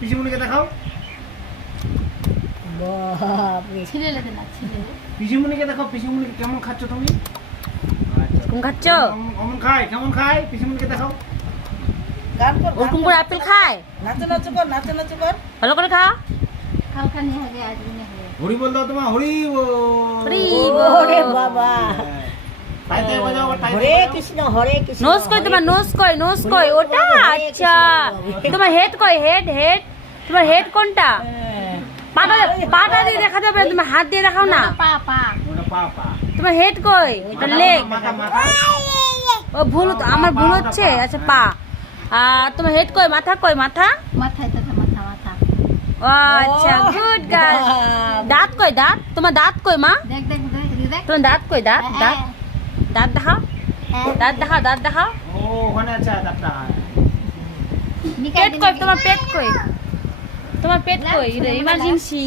পিসিমণিকে দেখাও। বাপরে ছিলে লেগে না ছিলে। পিসিমণিকে দেখাও, পিসিমণিকে কেমন খাচ্ছ তুমি? কোন খাচ্ছ? কেমন খায়, কেমন খায়? পিসিমণিকে দেখাও। গান কর ওরকম করে আপেল খায়? নাচো নাচো কর নাচো নাচো কর ভালো করে খা। কালকা নিয়ে হবে আজ নিয়ে হবে। হরি বল দাও তোমার, হরি বল। হরি ওরে বাবা তাইতে বাজাও, তাইতে হরে বাজাও। কৃষ্ণ হরে কৃষ্ণ নোজ কই তোমার? নোজ কই? নোজ কই? ওটা আচ্ছা। তোমার হেড কই? হেড হেড তোমার হেড কোনটা? পাটা দিয়ে দেখা যাবে না, তুমি হাত দিয়ে দেখাও না। পা পা ওটা পা পা। তোমার হেড কই? ওটা লেগ। মাথা মাথা। ও ভুল তো, আমার ভুল হচ্ছে। আচ্ছা পা। আর তোমার হেড কই? মাথা কই? মাথা? মাথায় তো মাথা মাথা। ও আচ্ছা, গুড গার্ল। দাঁত কই? দাঁত? তোমার দাঁত কই মা? দেখ দেখ দেখ দেখ। তোমার দাঁত কই? দাঁত দাঁত দাঁত দেখাও, দাঁত দেখাও, দাঁত দেখাও। ও ওখানে আছে দাঁতটা। পেট কই? তোমার পেট কই? তোমার পেট কই? ইমার্জেন্সি